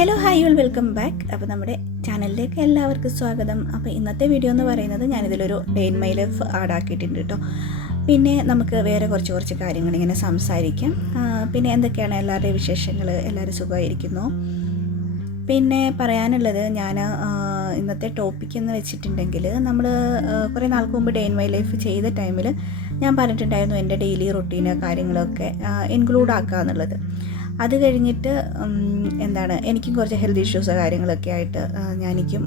Hello hi all welcome back. അപ്പോൾ നമ്മുടെ ചാനലിലേക്ക് എല്ലാവർക്കും സ്വാഗതം. അപ്പോൾ ഇന്നത്തെ വീഡിയോ എന്ന് പറയുന്നത് ഞാനിതിലൊരു ഡേ ഇൻ മൈ ലൈഫ് ആഡാക്കിയിട്ടുണ്ട് കേട്ടോ. പിന്നെ നമുക്ക് വേറെ കുറച്ച് കാര്യങ്ങൾ ഇങ്ങനെ സംസാരിക്കാം. പിന്നെ എന്തൊക്കെയാണ് എല്ലാവരുടെയും വിശേഷങ്ങൾ, എല്ലാവരും സുഖമായിരിക്കുന്നു. പിന്നെ പറയാനുള്ളത്, ഞാൻ ഇന്നത്തെ ടോപ്പിക് എന്ന് വെച്ചിട്ടുണ്ടെങ്കിൽ നമ്മൾ കുറേ നാൾക്ക് മുമ്പ് ഡേ ഇൻ മൈ ലൈഫ് ചെയ്ത ടൈമിൽ ഞാൻ പറഞ്ഞിട്ടുണ്ടായിരുന്നു എൻ്റെ ഡെയിലി റൊട്ടീന് കാര്യങ്ങളൊക്കെ ഇൻക്ലൂഡ് ആക്കുക എന്നുള്ളത്. അത് കഴിഞ്ഞിട്ട് എനിക്കും കുറച്ച് ഹെൽത്ത് ഇഷ്യൂസ് കാര്യങ്ങളൊക്കെ ആയിട്ട് ഞാനിക്കും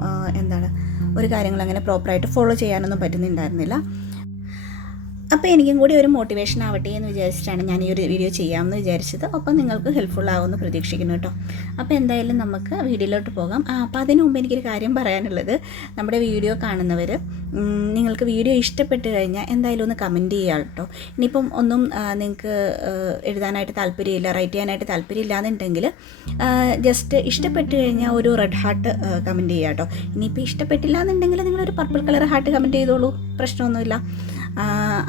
ഒരു കാര്യങ്ങൾ അങ്ങനെ പ്രോപ്പറായിട്ട് ഫോളോ ചെയ്യാനൊന്നും പറ്റുന്നുണ്ടായിരുന്നില്ല. അപ്പോൾ എനിക്കും കൂടി ഒരു മോട്ടിവേഷൻ ആവട്ടെ എന്ന് വിചാരിച്ചിട്ടാണ് ഞാൻ ഈ ഒരു വീഡിയോ ചെയ്യാമെന്ന് വിചാരിച്ചത്. അപ്പം നിങ്ങൾക്ക് ഹെൽപ്ഫുൾ ആവുമെന്ന് പ്രതീക്ഷിക്കുന്നു കേട്ടോ. അപ്പോൾ എന്തായാലും നമുക്ക് വീഡിയോയിലോട്ട് പോകാം. അപ്പോൾ അതിന് മുമ്പ് എനിക്കൊരു കാര്യം പറയാനുള്ളത്, നമ്മുടെ വീഡിയോ കാണുന്നവർ നിങ്ങൾക്ക് വീഡിയോ ഇഷ്ടപ്പെട്ട് കഴിഞ്ഞാൽ എന്തായാലും ഒന്ന് കമൻറ്റ് ചെയ്യുക കേട്ടോ. ഇനിയിപ്പം ഒന്നും നിങ്ങൾക്ക് എഴുതാനായിട്ട് താല്പര്യമില്ല, റൈറ്റ് ചെയ്യാനായിട്ട് താല്പര്യമില്ല എന്നുണ്ടെങ്കിൽ ജസ്റ്റ് ഇഷ്ടപ്പെട്ട് കഴിഞ്ഞാൽ ഒരു റെഡ് ഹാർട്ട് കമൻറ്റ് ചെയ്യുക കേട്ടോ. ഇനിയിപ്പോൾ ഇഷ്ടപ്പെട്ടില്ല എന്നുണ്ടെങ്കിൽ നിങ്ങളൊരു പർപ്പിൾ കളർ ഹാർട്ട് കമൻറ്റ് ചെയ്തോളൂ, പ്രശ്നമൊന്നുമില്ല.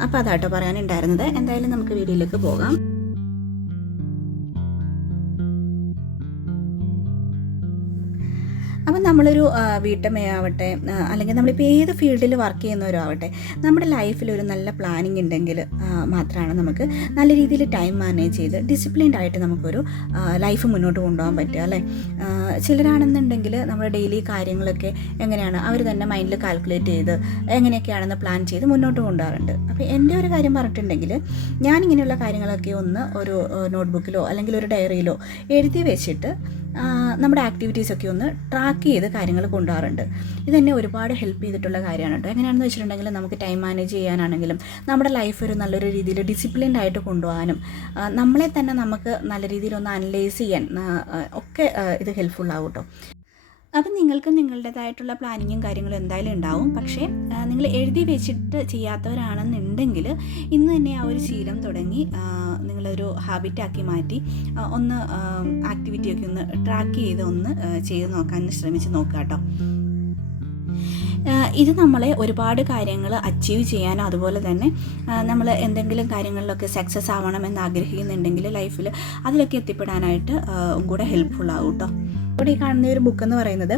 അപ്പോൾ അതാട്ടോ പറയാനുണ്ടായിരുന്നത്. എന്തായാലും നമുക്ക് വീഡിയോയിലേക്ക് പോകാം. അപ്പം നമ്മളൊരു വീട്ടമ്മയാവട്ടെ, അല്ലെങ്കിൽ നമ്മളിപ്പോൾ ഏത് ഫീൽഡിൽ വർക്ക് ചെയ്യുന്നവരും ആവട്ടെ, നമ്മുടെ ലൈഫിൽ ഒരു നല്ല പ്ലാനിങ് ഉണ്ടെങ്കിൽ മാത്രമാണ് നമുക്ക് നല്ല രീതിയിൽ ടൈം മാനേജ് ചെയ്ത് ഡിസിപ്ലിൻഡ് ആയിട്ട് നമുക്കൊരു ലൈഫ് മുന്നോട്ട് കൊണ്ടുപോകാൻ പറ്റുക അല്ലേ. ചിലരാണെന്നുണ്ടെങ്കിൽ നമ്മുടെ ഡെയിലി കാര്യങ്ങളൊക്കെ എങ്ങനെയാണ് അവർ തന്നെ മൈൻഡിൽ കാൽക്കുലേറ്റ് ചെയ്ത് എങ്ങനെയൊക്കെയാണെന്ന് പ്ലാൻ ചെയ്ത് മുന്നോട്ട് കൊണ്ടുപോകാറുണ്ട്. അപ്പോൾ എൻ്റെ ഒരു കാര്യം പറഞ്ഞിട്ടുണ്ടെങ്കിൽ, ഞാനിങ്ങനെയുള്ള കാര്യങ്ങളൊക്കെ ഒന്ന് ഒരു നോട്ട്ബുക്കിലോ അല്ലെങ്കിൽ ഒരു ഡയറിയിലോ എഴുതി വെച്ചിട്ട് നമ്മുടെ ആക്ടിവിറ്റീസൊക്കെ ഒന്ന് ട്രാക്ക് ചെയ്ത് കാര്യങ്ങൾ കൊണ്ടുപോകാറുണ്ട്. ഇതെന്നെ ഒരുപാട് ഹെൽപ്പ് ചെയ്തിട്ടുള്ള കാര്യമാണ് കേട്ടോ. എങ്ങനെയാണെന്ന് വെച്ചിട്ടുണ്ടെങ്കിൽ, നമുക്ക് ടൈം മാനേജ് ചെയ്യാനാണെങ്കിലും നമ്മുടെ ലൈഫ് ഒരു നല്ലൊരു രീതിയിൽ ഡിസിപ്ലിൻഡ് ആയിട്ട് കൊണ്ടുപോകാനും നമ്മളെ തന്നെ നമുക്ക് നല്ല രീതിയിൽ ഒന്ന് അനലൈസ് ചെയ്യാൻ ഒക്കെ ഇത് ഹെൽപ്ഫുൾ ആവും കേട്ടോ. അപ്പം നിങ്ങൾക്ക് നിങ്ങളുടേതായിട്ടുള്ള പ്ലാനിങ്ങും കാര്യങ്ങളും എന്തായാലും ഉണ്ടാവും. പക്ഷേ നിങ്ങൾ എഴുതി വെച്ചിട്ട് ചെയ്യാത്തവരാണെന്നുണ്ടെങ്കിൽ ഇന്ന് തന്നെ ആ ഒരു ശീലം തുടങ്ങി നിങ്ങളൊരു ഹാബിറ്റാക്കി മാറ്റി ഒന്ന് ആക്ടിവിറ്റിയൊക്കെ ഒന്ന് ട്രാക്ക് ചെയ്ത് ഒന്ന് ചെയ്ത് നോക്കാൻ ശ്രമിച്ച് നോക്കുക കേട്ടോ. ഇത് നമ്മളെ ഒരുപാട് കാര്യങ്ങൾ അച്ചീവ് ചെയ്യാനോ, അതുപോലെ തന്നെ നമ്മൾ എന്തെങ്കിലും കാര്യങ്ങളിലൊക്കെ സക്സസ് ആവണമെന്ന് ആഗ്രഹിക്കുന്നുണ്ടെങ്കിൽ ലൈഫിൽ അതിലൊക്കെ എത്തിപ്പെടാനായിട്ട് കൂടെ ഹെൽപ്ഫുൾ ആവും കേട്ടോ. ഇവിടെ ഈ കാണുന്ന ഒരു ബുക്ക് എന്ന് പറയുന്നത്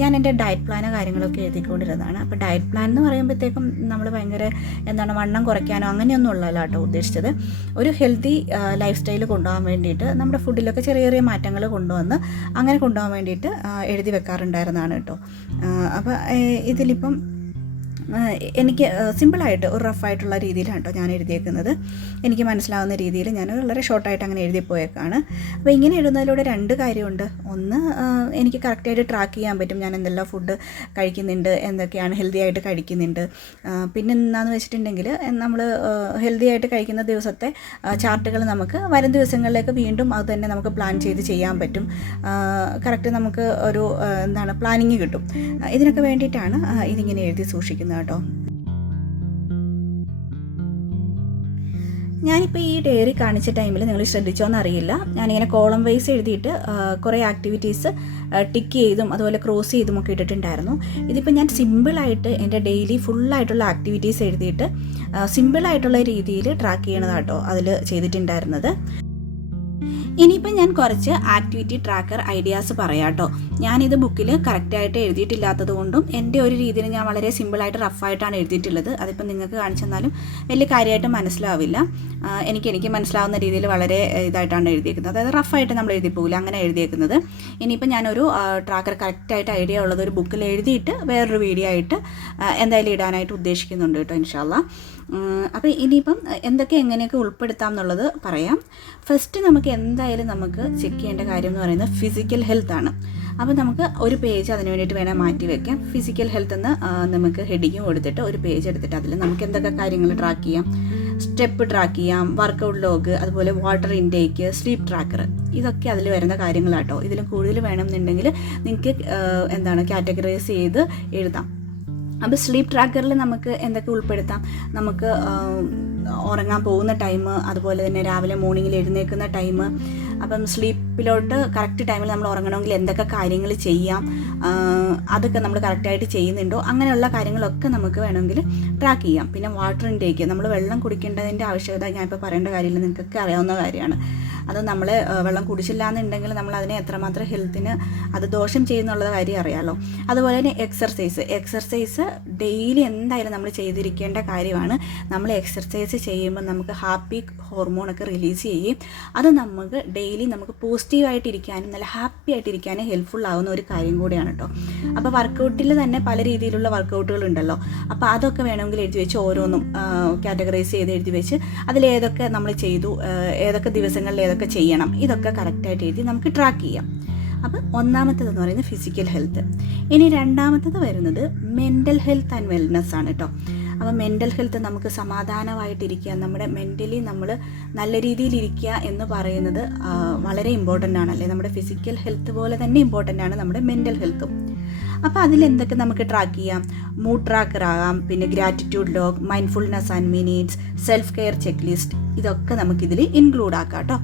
ഞാൻ എൻ്റെ ഡയറ്റ് പ്ലാനോ കാര്യങ്ങളൊക്കെ എഴുതിക്കൊണ്ടിരുന്നതാണ്. അപ്പോൾ ഡയറ്റ് പ്ലാൻ എന്ന് പറയുമ്പോഴത്തേക്കും നമ്മൾ ഭയങ്കര വണ്ണം കുറയ്ക്കാനോ അങ്ങനെയൊന്നും ഉള്ളതല്ല കേട്ടോ ഉദ്ദേശിച്ചത്. ഒരു ഹെൽത്തി ലൈഫ് സ്റ്റൈൽ കൊണ്ടുപോകാൻ വേണ്ടിയിട്ട് നമ്മുടെ ഫുഡിലൊക്കെ ചെറിയ ചെറിയ മാറ്റങ്ങൾ കൊണ്ടുവന്ന് അങ്ങനെ കൊണ്ടുപോകാൻ വേണ്ടിയിട്ട് എഴുതി വെക്കാറുണ്ടായിരുന്നതാണ് കേട്ടോ. അപ്പോൾ ഇതിലിപ്പം എനിക്ക് സിമ്പിളായിട്ട് ഒരു റഫായിട്ടുള്ള രീതിയിലാണ് കേട്ടോ ഞാൻ എഴുതിയേക്കുന്നത്. എനിക്ക് മനസ്സിലാവുന്ന രീതിയിൽ ഞാൻ വളരെ ഷോർട്ടായിട്ട് അങ്ങനെ എഴുതിപ്പോയേക്കാണ്. അപ്പോൾ ഇങ്ങനെ എഴുതുന്നതിലൂടെ രണ്ട് കാര്യമുണ്ട്. ഒന്ന്, എനിക്ക് കറക്റ്റായിട്ട് ട്രാക്ക് ചെയ്യാൻ പറ്റും ഞാൻ എന്തെല്ലാം ഫുഡ് കഴിക്കുന്നുണ്ട്, എന്തൊക്കെയാണ് ഹെൽത്തി ആയിട്ട് കഴിക്കുന്നുണ്ട്. പിന്നെ എന്താണെന്ന് വെച്ചിട്ടുണ്ടെങ്കിൽ, നമ്മൾ ഹെൽത്തി ആയിട്ട് കഴിക്കുന്ന ദിവസത്തെ ചാർട്ടുകൾ നമുക്ക് വരും ദിവസങ്ങളിലേക്ക് വീണ്ടും അത് തന്നെ നമുക്ക് പ്ലാൻ ചെയ്ത് ചെയ്യാൻ പറ്റും. കറക്റ്റ് നമുക്ക് ഒരു പ്ലാനിങ് കിട്ടും. ഇതിനൊക്കെ വേണ്ടിയിട്ടാണ് ഇതിങ്ങനെ എഴുതി സൂക്ഷിക്കുന്നത് കേട്ടോ. ഞാനിപ്പോൾ ഈ ഡയറി കാണിച്ച ടൈമിൽ നിങ്ങൾ ശ്രദ്ധിച്ചോന്നറിയില്ല, ഞാനിങ്ങനെ കോളം വൈസ് എഴുതിയിട്ട് കുറേ ആക്ടിവിറ്റീസ് ടിക്ക് ചെയ്തും അതുപോലെ ക്രോസ് ചെയ്തും ഒക്കെ ഇട്ടിട്ടുണ്ടായിരുന്നു. ഇതിപ്പോൾ ഞാൻ സിമ്പിളായിട്ട് എൻ്റെ ഡെയിലി ഫുള്ളായിട്ടുള്ള ആക്ടിവിറ്റീസ് എഴുതിയിട്ട് സിമ്പിളായിട്ടുള്ള രീതിയിൽ ട്രാക്ക് ചെയ്യണതാട്ടോ അതിൽ ചെയ്തിട്ടുണ്ടായിരുന്നത്. ഇനിയിപ്പം ഞാൻ കുറച്ച് ആക്ടിവിറ്റി ട്രാക്കർ ഐഡിയാസ് പറയാം കേട്ടോ. ഞാനിത് ബുക്കിൽ കറക്റ്റായിട്ട് എഴുതിയിട്ടില്ലാത്തത് കൊണ്ടും എൻ്റെ ഒരു രീതിയിൽ ഞാൻ വളരെ സിമ്പിളായിട്ട് റഫായിട്ടാണ് എഴുതിയിട്ടുള്ളത്. അതിപ്പം നിങ്ങൾക്ക് കാണിച്ചെന്നാലും വലിയ കാര്യമായിട്ട് മനസ്സിലാവില്ല. എനിക്ക് മനസ്സിലാവുന്ന രീതിയിൽ വളരെ ഇതായിട്ടാണ് എഴുതിയേക്കുന്നത്. അതായത് റഫായിട്ട് നമ്മൾ എഴുതി പോകില്ല, അങ്ങനെ എഴുതിയേക്കുന്നത്. ഇനിയിപ്പം ഞാനൊരു ട്രാക്കർ കറക്റ്റായിട്ട് ഐഡിയ ഉള്ളത് ഒരു ബുക്കിൽ എഴുതിയിട്ട് വേറൊരു വീഡിയോ ആയിട്ട് എന്തായാലും ഇടാനായിട്ട് ഉദ്ദേശിക്കുന്നുണ്ട് കേട്ടോ, ഇൻഷാ അല്ലാഹ്. അപ്പോൾ ഇനിയിപ്പം എങ്ങനെയൊക്കെ ഉൾപ്പെടുത്താം എന്നുള്ളത് പറയാം. ഫസ്റ്റ് നമുക്ക് ചെക്ക് ചെയ്യേണ്ട കാര്യം എന്ന് പറയുന്നത് ഫിസിക്കൽ ഹെൽത്താണ്. അപ്പോൾ നമുക്ക് ഒരു പേജ് അതിന് വേണ്ടിയിട്ട് വേണേൽ മാറ്റി വയ്ക്കാം. ഫിസിക്കൽ ഹെൽത്ത് എന്ന് നമുക്ക് ഹെഡിങ് കൊടുത്തിട്ട് ഒരു പേജ് എടുത്തിട്ട് അതിൽ നമുക്ക് എന്തൊക്കെ കാര്യങ്ങൾ ട്രാക്ക് ചെയ്യാം, സ്റ്റെപ്പ് ട്രാക്ക് ചെയ്യാം, വർക്കൗട്ട് ലോഗ്, അതുപോലെ വാട്ടർ ഇൻടേക്ക്, സ്ലീപ്പ് ട്രാക്കർ, ഇതൊക്കെ അതിൽ വരുന്ന കാര്യങ്ങളാട്ടോ. ഇതിൽ കൂടുതൽ വേണമെന്നുണ്ടെങ്കിൽ നിങ്ങൾക്ക് കാറ്റഗറൈസ് ചെയ്ത് എഴുതാം. അപ്പോൾ സ്ലീപ്പ് ട്രാക്കറിൽ നമുക്ക് എന്തൊക്കെ ഉൾപ്പെടുത്താം, നമുക്ക് ഉറങ്ങാൻ പോകുന്ന ടൈം, അതുപോലെ തന്നെ രാവിലെ മോർണിംഗിൽ എഴുന്നേൽക്കുന്ന ടൈം, അപ്പം സ്ലീപ്പിലോട്ട് കറക്റ്റ് ടൈമിൽ നമ്മൾ ഉറങ്ങണമെങ്കിൽ എന്തൊക്കെ കാര്യങ്ങൾ ചെയ്യാം, അതൊക്കെ നമ്മൾ കറക്റ്റായിട്ട് ചെയ്യുന്നുണ്ടോ, അങ്ങനെയുള്ള കാര്യങ്ങളൊക്കെ നമുക്ക് വേണമെങ്കിൽ ട്രാക്ക് ചെയ്യാം. പിന്നെ വാട്ടർ ഇൻടേക്ക്, നമ്മൾ വെള്ളം കുടിക്കേണ്ടതിൻ്റെ ആവശ്യകത ഞാനിപ്പോൾ പറയേണ്ട കാര്യമില്ല, നിങ്ങൾക്കൊക്കെ അറിയാവുന്ന കാര്യമാണ്. അത് നമ്മൾ വെള്ളം കുടിച്ചില്ല എന്നുണ്ടെങ്കിൽ നമ്മൾ അതിനെ എത്രമാത്രം ഹെൽത്തിന് അത് ദോഷം ചെയ്യുന്നുള്ള കാര്യം അറിയാമല്ലോ. അതുപോലെ തന്നെ എക്സർസൈസ് ഡെയിലി എന്തായാലും നമ്മൾ ചെയ്തിരിക്കേണ്ട കാര്യമാണ്. നമ്മൾ എക്സർസൈസ് ചെയ്യുമ്പോൾ നമുക്ക് ഹാപ്പി ഹോർമോണൊക്കെ റിലീസ് ചെയ്യും. അത് നമുക്ക് ഡെയിലി നമുക്ക് പോസിറ്റീവായിട്ടിരിക്കാനും നല്ല ഹാപ്പി ആയിട്ടിരിക്കാനും ഹെൽപ്ഫുൾ ആവുന്ന ഒരു കാര്യം കൂടിയാണ് കേട്ടോ. അപ്പോൾ വർക്കൗട്ടിൽ തന്നെ പല രീതിയിലുള്ള വർക്കൗട്ടുകളുണ്ടല്ലോ. അപ്പോൾ അതൊക്കെ വേണമെങ്കിൽ എഴുതി വെച്ച് ഓരോന്നും കാറ്റഗറൈസ് ചെയ്ത് എഴുതി വെച്ച് അതിലേതൊക്കെ നമ്മൾ ചെയ്തു, ഏതൊക്കെ ദിവസങ്ങളിൽ ഏതൊക്കെ ചെയ്യണം, ഇതൊക്കെ കറക്റ്റായിട്ട് എഴുതി നമുക്ക് ട്രാക്ക് ചെയ്യാം. അപ്പം ഒന്നാമത്തേതെന്ന് പറയുന്നത് ഫിസിക്കൽ ഹെൽത്ത്. ഇനി രണ്ടാമത്തേത് വരുന്നത് മെൻ്റൽ ഹെൽത്ത് ആൻഡ് വെൽനെസ് ആണ് കേട്ടോ. അപ്പോൾ മെൻ്റൽ ഹെൽത്ത് നമുക്ക് സമാധാനമായിട്ടിരിക്കുക, നമ്മുടെ മെൻ്റലി നമ്മൾ നല്ല രീതിയിലിരിക്കുക എന്ന് പറയുന്നത് വളരെ ഇമ്പോർട്ടൻ്റ് ആണല്ലേ. നമ്മുടെ ഫിസിക്കൽ ഹെൽത്ത് പോലെ തന്നെ ഇമ്പോർട്ടൻ്റ് ആണ് നമ്മുടെ മെൻ്റൽ ഹെൽത്തും. അപ്പോൾ അതിലെന്തൊക്കെ നമുക്ക് ട്രാക്ക് ചെയ്യാം? മൂഡ് ട്രാക്കർ ആകാം, പിന്നെ gratitude log, mindfulness and minutes, self care check list, ഇതൊക്കെ നമുക്കിതിൽ ഇൻക്ലൂഡ് ആക്കാം കേട്ടോ.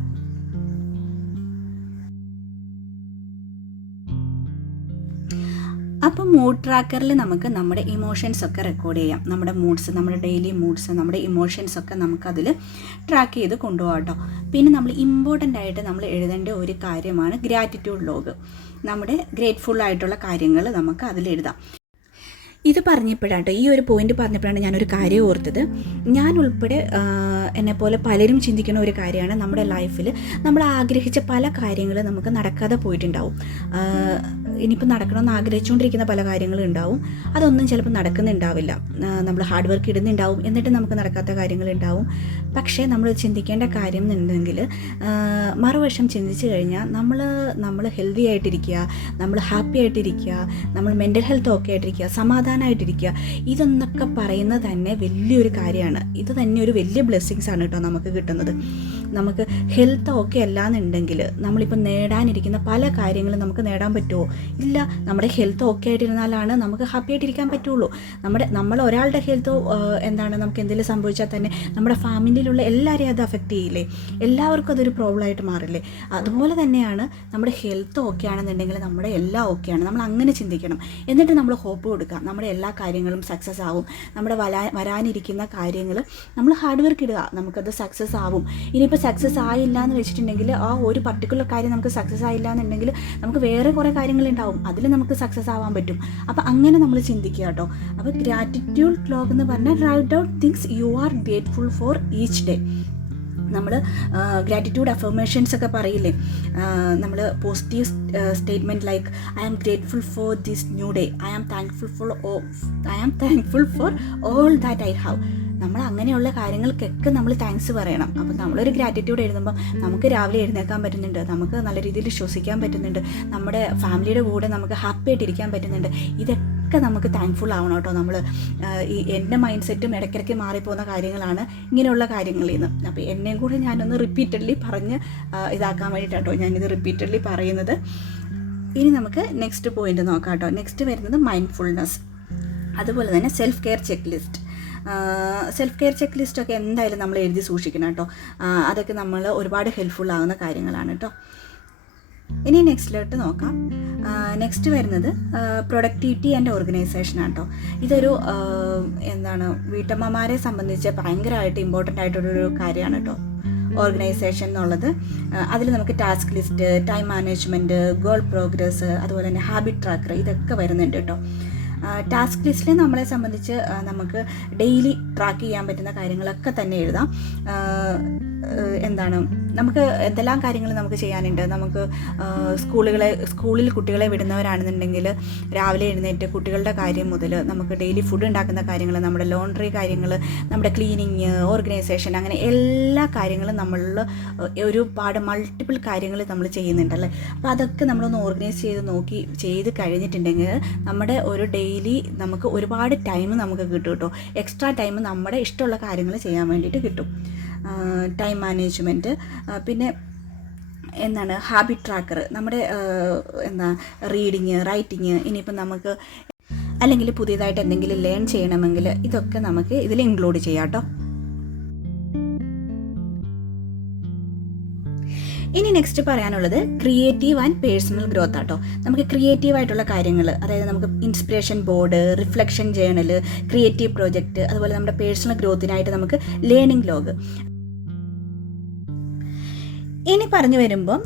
അപ്പോൾ മൂഡ് ട്രാക്കറിൽ നമുക്ക് നമ്മുടെ ഇമോഷൻസ് ഒക്കെ റെക്കോർഡ് ചെയ്യാം. നമ്മുടെ മൂഡ്സ്, നമ്മുടെ ഡെയിലി മൂഡ്സ്, നമ്മുടെ ഇമോഷൻസ് ഒക്കെ നമുക്കതിൽ ട്രാക്ക് ചെയ്ത് കൊണ്ടുപോകാം കേട്ടോ. പിന്നെ നമ്മൾ ഇമ്പോർട്ടൻ്റ് ആയിട്ട് നമ്മൾ എഴുതേണ്ട ഒരു കാര്യമാണ് ഗ്രാറ്റിറ്റ്യൂഡ് ലോഗ്. നമ്മുടെ ഗ്രേറ്റ്ഫുൾ ആയിട്ടുള്ള കാര്യങ്ങൾ നമുക്ക് അതിലെഴുതാം. ഇത് പറഞ്ഞപ്പോഴാണ്, ഈ ഒരു പോയിന്റ് പറഞ്ഞപ്പോഴാണ് ഞാനൊരു കാര്യം ഓർത്തത്. ഞാൻ ഉൾപ്പെടെ എന്നെപ്പോലെ പലരും ചിന്തിക്കുന്ന ഒരു കാര്യമാണ്, നമ്മുടെ ലൈഫിൽ നമ്മൾ ആഗ്രഹിച്ച പല കാര്യങ്ങളും നമുക്ക് നടക്കാതെ പോയിട്ടുണ്ടാവും. ഇനിയിപ്പോൾ നടക്കണമെന്ന് ആഗ്രഹിച്ചുകൊണ്ടിരിക്കുന്ന പല കാര്യങ്ങളും ഉണ്ടാവും, അതൊന്നും ചിലപ്പോൾ നടക്കുന്നുണ്ടാവില്ല. നമ്മൾ ഹാർഡ് വർക്ക് ഇടുന്നുണ്ടാവും, എന്നിട്ട് നമുക്ക് നടക്കാത്ത കാര്യങ്ങളുണ്ടാവും. പക്ഷേ നമ്മൾ ചിന്തിക്കേണ്ട കാര്യം എന്നുണ്ടെങ്കിൽ മറുവശം ചിന്തിച്ച് കഴിഞ്ഞാൽ നമ്മൾ ഹെൽത്തി ആയിട്ടിരിക്കുക, നമ്മൾ ഹാപ്പി ആയിട്ടിരിക്കുക, നമ്മൾ മെൻ്റൽ ഹെൽത്ത് ഓക്കെ ആയിട്ടിരിക്കുക, സമാധാനമായിട്ടിരിക്കുക, ഇതെന്നൊക്കെ പറയുന്നത് തന്നെ വലിയൊരു കാര്യമാണ്. ഇത് തന്നെ ഒരു വലിയ ബ്ലെസ്സിങ്സ് ആണ് കേട്ടോ നമുക്ക് കിട്ടുന്നത്. നമുക്ക് ഹെൽത്ത് ഓക്കെ അല്ലാന്നുണ്ടെങ്കിൽ നമ്മളിപ്പോൾ നേടാനിരിക്കുന്ന പല കാര്യങ്ങളും നമുക്ക് നേടാൻ പറ്റുമോ? ഇല്ല. നമ്മുടെ ഹെൽത്ത് ഓക്കെ ആയിട്ടിരുന്നാലാണ് നമുക്ക് ഹാപ്പി ആയിട്ടിരിക്കാൻ പറ്റുള്ളൂ. നമ്മൾ ഒരാളുടെ ഹെൽത്ത് നമുക്ക് എന്തെങ്കിലും സംഭവിച്ചാൽ തന്നെ നമ്മുടെ ഫാമിലിയിലുള്ള എല്ലാവരെയും അത് അഫക്റ്റ് ചെയ്യില്ലേ? എല്ലാവർക്കും അതൊരു പ്രോബ്ലം ആയിട്ട് മാറില്ലേ? അതുപോലെ തന്നെയാണ് നമ്മുടെ ഹെൽത്ത് ഓക്കെ ആണെന്നുണ്ടെങ്കിൽ നമ്മുടെ എല്ലാം ഓക്കെയാണ്. നമ്മൾ അങ്ങനെ ചിന്തിക്കണം. എന്നിട്ട് നമ്മൾ ഹോപ്പ് കൊടുക്കുക, നമ്മുടെ എല്ലാ കാര്യങ്ങളും സക്സസ് ആവും. നമ്മുടെ വരാനിരിക്കുന്ന കാര്യങ്ങൾ നമ്മൾ ഹാർഡ് വർക്ക് ഇടുക, നമുക്കത് സക്സസ് ആവും. ഇനിയിപ്പോൾ സക്സസ് ആയില്ല എന്ന് വെച്ചിട്ടുണ്ടെങ്കിൽ ആ ഒരു പർട്ടിക്കുലർ കാര്യം നമുക്ക് സക്സസ് ആയില്ല എന്നുണ്ടെങ്കിൽ നമുക്ക് വേറെ കുറേ കാര്യങ്ങളുണ്ടാവും, അതിൽ നമുക്ക് സക്സസ് ആവാൻ പറ്റും. അപ്പോൾ അങ്ങനെ നമ്മൾ ചിന്തിക്കുക കേട്ടോ. അപ്പോൾ ഗ്രാറ്റിറ്റ്യൂഡ് ക്ലോക്ക് എന്ന് പറഞ്ഞാൽ write out things you are grateful for each day. നമ്മൾ ഗ്രാറ്റിറ്റ്യൂഡ് അഫർമേഷൻസ് ഒക്കെ പറയില്ലേ, നമ്മൾ positive statement like I am grateful for this new day, I am thankful for all that I have. നമ്മൾ അങ്ങനെയുള്ള കാര്യങ്ങൾക്കൊക്കെ നമ്മൾ താങ്ക്സ് പറയണം. അപ്പം നമ്മളൊരു ഗ്രാറ്റിറ്റ്യൂഡ് എഴുതുമ്പം നമുക്ക് രാവിലെ എഴുന്നേൽക്കാൻ പറ്റുന്നുണ്ട്, നമുക്ക് നല്ല രീതിയിൽ ശ്വസിക്കാൻ പറ്റുന്നുണ്ട്, നമ്മുടെ ഫാമിലിയുടെ കൂടെ നമുക്ക് ഹാപ്പി ആയിട്ടിരിക്കാൻ പറ്റുന്നുണ്ട്. ഇതൊക്കെ നമുക്ക് താങ്ക്ഫുൾ ആവണം കേട്ടോ. നമ്മൾ എൻ്റെ മൈൻഡ് സെറ്റും ഇടയ്ക്കിടയ്ക്ക് മാറിപ്പോകുന്ന കാര്യങ്ങളാണ് ഇങ്ങനെയുള്ള കാര്യങ്ങളിൽ നിന്ന്. അപ്പോൾ എന്നെയും കൂടെ ഞാനൊന്ന് റിപ്പീറ്റഡ്ലി പറഞ്ഞ് ഇതാക്കാൻ വേണ്ടിയിട്ടാട്ടോ ഞാനിത് റിപ്പീറ്റഡ്ലി പറയുന്നത്. ഇനി നമുക്ക് നെക്സ്റ്റ് പോയിന്റ് നോക്കാം കേട്ടോ. നെക്സ്റ്റ് വരുന്നത് മൈൻഡ്ഫുൾനെസ്, അതുപോലെ തന്നെ self care check list. Self care check ലിസ്റ്റൊക്കെ എന്തായാലും നമ്മൾ എഴുതി സൂക്ഷിക്കണം കേട്ടോ. അതൊക്കെ നമ്മൾ ഒരുപാട് ഹെൽപ്ഫുൾ ആകുന്ന കാര്യങ്ങളാണ് കേട്ടോ. ഇനി നെക്സ്റ്റിലോട്ട് നോക്കാം. നെക്സ്റ്റ് വരുന്നത് പ്രൊഡക്ടിവിറ്റി ആൻഡ് ഓർഗനൈസേഷനാണ് കേട്ടോ. ഇതൊരു വീട്ടമ്മമാരെ സംബന്ധിച്ച് ഭയങ്കരമായിട്ട് ഇമ്പോർട്ടൻ്റ് ആയിട്ടുള്ളൊരു കാര്യമാണ് കേട്ടോ ഓർഗനൈസേഷൻ എന്നുള്ളത്. അതിൽ നമുക്ക് task list, time management, goal progress, അതുപോലെ തന്നെ ഹാബിറ്റ് ട്രാക്കർ, ഇതൊക്കെ വരുന്നുണ്ട് കേട്ടോ. ടാസ്ക് ലിസ്റ്റിൽ നമ്മളെ സംബന്ധിച്ച് നമുക്ക് ഡെയിലി ട്രാക്ക് ചെയ്യാൻ പറ്റുന്ന കാര്യങ്ങളൊക്കെ തന്നെ എഴുതാം. നമുക്ക് എന്തെല്ലാം കാര്യങ്ങൾ നമുക്ക് ചെയ്യാനുണ്ട്. നമുക്ക് സ്കൂളിൽ കുട്ടികളെ വിടുന്നവരാണെന്നുണ്ടെങ്കിൽ രാവിലെ എഴുന്നേറ്റ് കുട്ടികളുടെ കാര്യം മുതൽ നമുക്ക് ഡെയിലി ഫുഡ് ഉണ്ടാക്കുന്ന കാര്യങ്ങൾ, നമ്മുടെ ലോണ്ടറി കാര്യങ്ങൾ, നമ്മുടെ ക്ലീനിങ്, ഓർഗനൈസേഷൻ, അങ്ങനെ എല്ലാ കാര്യങ്ങളും നമ്മളിൽ ഒരുപാട് മൾട്ടിപ്പിൾ കാര്യങ്ങൾ നമ്മൾ ചെയ്യുന്നുണ്ടല്ലേ. അപ്പോൾ അതൊക്കെ നമ്മളൊന്ന് ഓർഗനൈസ് ചെയ്ത് കഴിഞ്ഞിട്ടുണ്ടെങ്കിൽ നമ്മുടെ ഒരു ഡെയിലി നമുക്ക് ഒരുപാട് ടൈം നമുക്ക് കിട്ടും കേട്ടോ. എക്സ്ട്രാ ടൈം നമ്മുടെ ഇഷ്ടമുള്ള കാര്യങ്ങൾ ചെയ്യാൻ വേണ്ടിയിട്ട് കിട്ടും. ടൈം മാനേജ്മെൻറ്റ്, പിന്നെ ഹാബിറ്റ് ട്രാക്കർ, നമ്മുടെ റീഡിങ്, റൈറ്റിങ്, ഇനിയിപ്പം നമുക്ക് അല്ലെങ്കിൽ പുതിയതായിട്ട് എന്തെങ്കിലും ലേൺ ചെയ്യണമെങ്കിൽ ഇതൊക്കെ നമുക്ക് ഇതിൽ ഇൻക്ലൂഡ് ചെയ്യാം കേട്ടോ. ഇനി നെക്സ്റ്റ് പറയാനുള്ളത് ക്രിയേറ്റീവ് ആൻഡ് പേഴ്സണൽ ഗ്രോത്ത് ആട്ടോ. നമുക്ക് ക്രിയേറ്റീവായിട്ടുള്ള കാര്യങ്ങൾ, അതായത് നമുക്ക് inspiration board, reflection journal, creative project, അതുപോലെ നമ്മുടെ പേഴ്സണൽ ഗ്രോത്തിനായിട്ട് നമുക്ക് ലേണിംഗ് ലോഗ്. ഇനി പറഞ്ഞു വരുമ്പം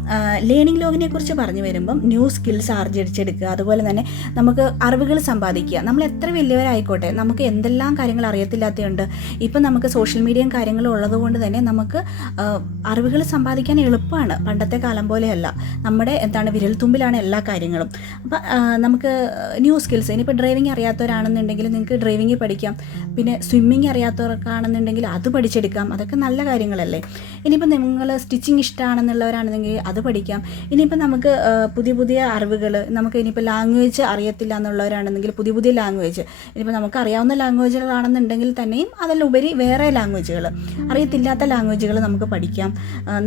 ലേണിംഗ് ലോഗിനെ കുറിച്ച് പറഞ്ഞു വരുമ്പം ന്യൂ സ്കിൽസ് ആർജിച്ചെടുക്കുക, അതുപോലെ തന്നെ നമുക്ക് അറിവുകൾ സമ്പാദിക്കുക. നമ്മൾ എത്ര വലിയവരായിക്കോട്ടെ, നമുക്ക് എന്തെല്ലാം കാര്യങ്ങൾ അറിയത്തില്ലാത്തതുണ്ട്. ഇപ്പം നമുക്ക് സോഷ്യൽ മീഡിയയും കാര്യങ്ങളും ഉള്ളതുകൊണ്ട് തന്നെ നമുക്ക് അറിവുകൾ സമ്പാദിക്കാൻ എളുപ്പമാണ്. പണ്ടത്തെ കാലം പോലെയല്ല, നമ്മുടെ വിരൽത്തുമ്പിലാണ് എല്ലാ കാര്യങ്ങളും. അപ്പം നമുക്ക് ന്യൂ സ്കിൽസ്, ഇനിയിപ്പോൾ ഡ്രൈവിംഗ് അറിയാത്തവരാണെന്നുണ്ടെങ്കിൽ നിങ്ങൾക്ക് ഡ്രൈവിംഗ് പഠിക്കാം. പിന്നെ സ്വിമ്മിങ് അറിയാത്തവർക്കാണെന്നുണ്ടെങ്കിൽ അത് പഠിച്ചെടുക്കാം. അതൊക്കെ നല്ല കാര്യങ്ങളല്ലേ. ഇനിയിപ്പോൾ നിങ്ങൾ സ്റ്റിച്ചിങ് ഇഷ്ടമാണെന്നുള്ളവരാണെന്നെങ്കിൽ അത് പഠിക്കാം. ഇനിയിപ്പോൾ നമുക്ക് പുതിയ അറിവുകൾ, നമുക്ക് ഇനിയിപ്പോൾ ലാംഗ്വേജ് അറിയത്തില്ല എന്നുള്ളവരാണെന്നെങ്കിൽ പുതിയ ലാംഗ്വേജ്, ഇനിയിപ്പോൾ നമുക്ക് അറിയാവുന്ന ലാംഗ്വേജുകളാണെന്നുണ്ടെങ്കിൽ തന്നെയും അതിലുപരി വേറെ ലാംഗ്വേജുകൾ, അറിയത്തില്ലാത്ത ലാംഗ്വേജുകൾ നമുക്ക് പഠിക്കാം.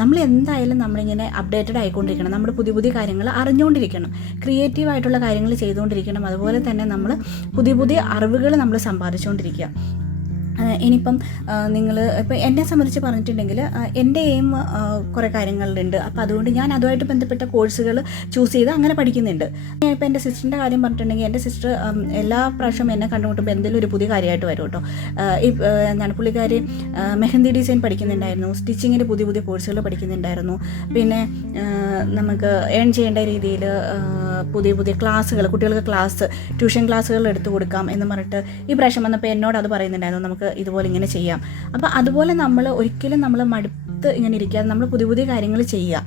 നമ്മൾ എന്തായാലും നമ്മളിങ്ങനെ അപ്ഡേറ്റഡ് ആയിക്കൊണ്ടിരിക്കണം. നമ്മൾ പുതിയ കാര്യങ്ങൾ അറിഞ്ഞുകൊണ്ടിരിക്കണം, ക്രിയേറ്റീവായിട്ടുള്ള കാര്യങ്ങൾ ചെയ്തുകൊണ്ടിരിക്കണം. അതുപോലെ തന്നെ നമ്മൾ പുതിയ അറിവുകൾ നമ്മൾ സമ്പാദിച്ചുകൊണ്ടിരിക്കുക. ഇനിയിപ്പം നിങ്ങൾ ഇപ്പം എന്നെ സംബന്ധിച്ച് പറഞ്ഞിട്ടുണ്ടെങ്കിൽ എൻ്റെ എയിം കുറേ കാര്യങ്ങളിലുണ്ട്. അപ്പോൾ അതുകൊണ്ട് ഞാൻ അതുമായിട്ട് ബന്ധപ്പെട്ട കോഴ്സുകൾ ചൂസ് ചെയ്ത് അങ്ങനെ പഠിക്കുന്നുണ്ട്. ഇപ്പോൾ എൻ്റെ സിസ്റ്ററിൻ്റെ കാര്യം പറഞ്ഞിട്ടുണ്ടെങ്കിൽ എൻ്റെ സിസ്റ്റർ എല്ലാ പ്രാവശ്യം എന്നെ കണ്ടുമുട്ടുമ്പോൾ എന്തെങ്കിലും ഒരു പുതിയ കാര്യമായിട്ട് വരും കേട്ടോ. പുള്ളിക്കാരി മെഹന്തി ഡിസൈൻ പഠിക്കുന്നുണ്ടായിരുന്നു, സ്റ്റിച്ചിങ്ങിൻ്റെ പുതിയ കോഴ്സുകൾ പഠിക്കുന്നുണ്ടായിരുന്നു. പിന്നെ നമുക്ക് ഏൺ ചെയ്യേണ്ട രീതിയിൽ പുതിയ ക്ലാസ്സുകൾ, കുട്ടികൾക്ക് ട്യൂഷൻ ക്ലാസ്സുകൾ എടുത്തു കൊടുക്കാം എന്ന് പറഞ്ഞിട്ട് ഈ പ്രാവശ്യം വന്നപ്പോൾ എന്നോട് അത് പറയുന്നുണ്ടായിരുന്നു, നമുക്ക് ഇതുപോലെ ഇങ്ങനെ ചെയ്യാം. അപ്പോൾ അതുപോലെ നമ്മൾ മടുത്ത് ഇങ്ങനെ ഇരിക്കാതെ നമ്മൾ പുതിയ കാര്യങ്ങൾ ചെയ്യുക.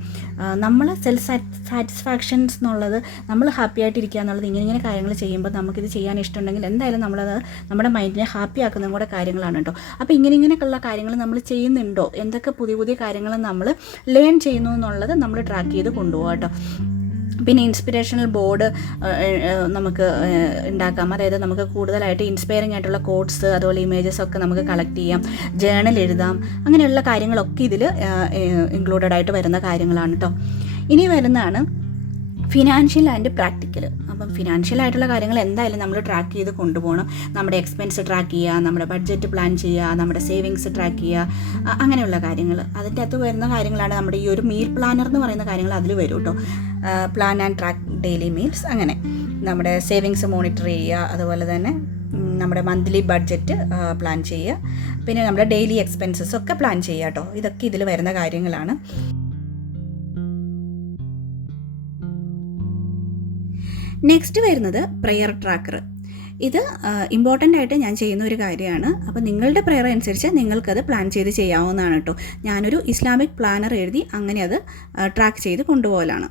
നമ്മൾ സെൽഫ് സാറ്റിസ്ഫാക്ഷൻസ് എന്നുള്ളത്, നമ്മൾ ഹാപ്പി ആയിട്ടിരിക്കുക എന്നുള്ളത്, ഇങ്ങനെ കാര്യങ്ങൾ ചെയ്യുമ്പോൾ നമുക്കിത് ചെയ്യാൻ ഇഷ്ടമുണ്ടെങ്കിൽ എന്തായാലും നമ്മളത് നമ്മുടെ മൈൻഡിനെ ഹാപ്പി ആക്കുന്നതും കൂടെ കാര്യങ്ങളാണ് കേട്ടോ. അപ്പോൾ ഇങ്ങനെയൊക്കെയുള്ള കാര്യങ്ങൾ നമ്മൾ ചെയ്യുന്നുണ്ടോ, എന്തൊക്കെ പുതിയ കാര്യങ്ങൾ നമ്മൾ ലേൺ ചെയ്യുന്നു എന്നുള്ളത് നമ്മൾ ട്രാക്ക് ചെയ്ത് കൊണ്ടുപോകാം കേട്ടോ. പിന്നെ ഇൻസ്പിറേഷണൽ ബോർഡ് നമുക്ക് ഉണ്ടാക്കാം. അതായത് നമുക്ക് കൂടുതലായിട്ട് ഇൻസ്പയറിംഗ് ആയിട്ടുള്ള കോട്ട്സ്, അതുപോലെ ഇമേജസ് ഒക്കെ നമുക്ക് കളക്ട് ചെയ്യാം, ജേണൽ എഴുതാം. അങ്ങനെയുള്ള കാര്യങ്ങളൊക്കെ ഇതിൽ ഇൻക്ലൂഡഡ് ആയിട്ട് വരുന്ന കാര്യങ്ങളാണ് കേട്ടോ. ഇനി വരുന്നതാണ് ഫിനാൻഷ്യൽ ആൻഡ് പ്രാക്ടിക്കൽ. അപ്പം ഫിനാൻഷ്യലായിട്ടുള്ള കാര്യങ്ങൾ എന്തായാലും നമ്മൾ ട്രാക്ക് ചെയ്ത് കൊണ്ടുപോകണം. നമ്മുടെ എക്സ്പെൻസ് ട്രാക്ക് ചെയ്യുക, നമ്മുടെ ബഡ്ജറ്റ് പ്ലാൻ ചെയ്യുക, നമ്മുടെ സേവിങ്സ് ട്രാക്ക് ചെയ്യുക, അങ്ങനെയുള്ള കാര്യങ്ങൾ. അതിൻ്റെ അകത്ത് വരുന്ന കാര്യങ്ങളാണ് നമ്മുടെ ഈ ഒരു മീൽ പ്ലാനർ എന്ന് പറയുന്ന കാര്യങ്ങൾ അതിൽ വരും കേട്ടോ. Plan and track daily meals, അങ്ങനെ നമ്മുടെ സേവിങ്സ് മോണിറ്റർ ചെയ്യുക, അതുപോലെ തന്നെ നമ്മുടെ മന്ത്ലി ബഡ്ജറ്റ് പ്ലാൻ ചെയ്യുക, പിന്നെ നമ്മുടെ ഡെയിലി എക്സ്പെൻസസ് ഒക്കെ പ്ലാൻ ചെയ്യുക കേട്ടോ. ഇതൊക്കെ ഇതിൽ വരുന്ന കാര്യങ്ങളാണ്. നെക്സ്റ്റ് വരുന്നത് പ്രെയർ ട്രാക്കർ. ഇത് ഇമ്പോർട്ടൻ്റ് ആയിട്ട് ഞാൻ ചെയ്യുന്ന ഒരു കാര്യമാണ്. അപ്പോൾ നിങ്ങളുടെ പ്രെയർ അനുസരിച്ച് നിങ്ങൾക്കത് പ്ലാൻ ചെയ്ത് ചെയ്യാവുന്നതാണ് കേട്ടോ. ഞാനൊരു ഇസ്ലാമിക് പ്ലാനർ എഴുതി അങ്ങനെ അത് ട്രാക്ക് ചെയ്ത് കൊണ്ടുപോകലാണ്.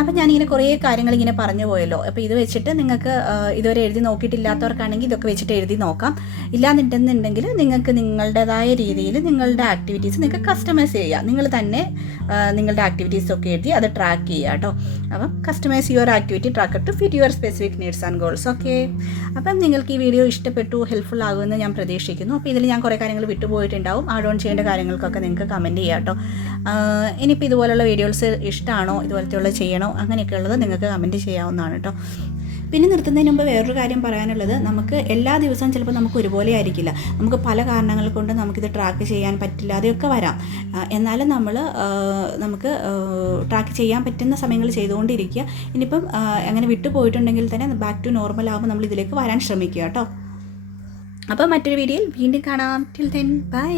അപ്പം ഞാനിങ്ങനെ കുറേ കാര്യങ്ങൾ ഇങ്ങനെ പറഞ്ഞു പോയല്ലോ. അപ്പോൾ ഇത് വെച്ചിട്ട് നിങ്ങൾക്ക് ഇതുവരെ എഴുതി നോക്കിയിട്ടില്ലാത്തവർക്കാണെങ്കിൽ ഇതൊക്കെ വെച്ചിട്ട് എഴുതി നോക്കാം. ഇല്ലാന്നുണ്ടെന്നുണ്ടെങ്കിൽ നിങ്ങൾക്ക് നിങ്ങളുടേതായ രീതിയിൽ നിങ്ങളുടെ ആക്ടിവിറ്റീസ് നിങ്ങൾക്ക് കസ്റ്റമൈസ് ചെയ്യുക. നിങ്ങൾ തന്നെ നിങ്ങളുടെ ആക്ടിവിറ്റീസൊക്കെ എഴുതി അത് ട്രാക്ക് ചെയ്യുക കേട്ടോ. അപ്പം customize your activity tracker to fit your specific needs and goals. Okay, അപ്പം നിങ്ങൾക്ക് ഈ വീഡിയോ ഇഷ്ടപ്പെട്ടു, ഹെൽപ്ഫുൾ ആകുമെന്ന് ഞാൻ പ്രതീക്ഷിക്കുന്നു. അപ്പോൾ ഇതിൽ ഞാൻ കുറേ കാര്യങ്ങൾ വിട്ടുപോയിട്ടുണ്ടാവും. ആഡ് ഓൺ ചെയ്യേണ്ട കാര്യങ്ങൾക്കൊക്കെ നിങ്ങൾക്ക് കമൻറ്റ് ചെയ്യാം കേട്ടോ. ഇനിയിപ്പോൾ ഇതുപോലുള്ള വീഡിയോസ് ഇഷ്ടമാണോ, ഇതുപോലത്തെയുള്ള ചെയ്യണോ, അങ്ങനെയൊക്കെയുള്ളത് നിങ്ങൾക്ക് കമൻറ്റ് ചെയ്യാവുന്നതാണ് കേട്ടോ. പിന്നെ നിർത്തുന്നതിന് മുമ്പ് വേറൊരു കാര്യം പറയാനുള്ളത്, നമുക്ക് എല്ലാ ദിവസവും ചിലപ്പോൾ നമുക്ക് ഒരുപോലെ ആയിരിക്കില്ല. നമുക്ക് പല കാരണങ്ങൾ കൊണ്ട് നമുക്കിത് ട്രാക്ക് ചെയ്യാൻ പറ്റില്ലാതെയൊക്കെ വരാം. എന്നാലും നമുക്ക് ട്രാക്ക് ചെയ്യാൻ പറ്റുന്ന സമയങ്ങൾ ചെയ്തുകൊണ്ടിരിക്കുക. ഇനിയിപ്പം അങ്ങനെ വിട്ടുപോയിട്ടുണ്ടെങ്കിൽ തന്നെ ബാക്ക് ടു നോർമൽ ആകുമ്പോൾ നമ്മൾ ഇതിലേക്ക് വരാൻ ശ്രമിക്കുക കേട്ടോ. അപ്പോൾ മറ്റൊരു വീഡിയോയിൽ വീണ്ടും കാണാം. Till then bye.